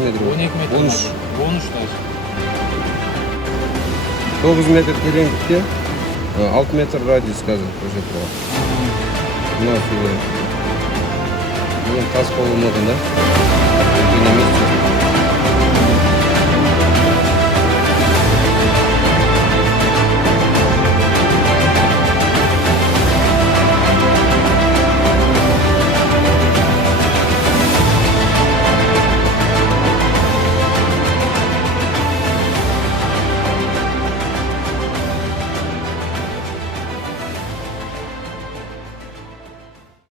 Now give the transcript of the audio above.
12 метр. 12 метр. 13. 13 даже. 9 метр тереңдікте 6 метр радиус қазір көрсетіп тұрған. Мына суда. Бұл тас болуы мүмкін да? Үлкен емес.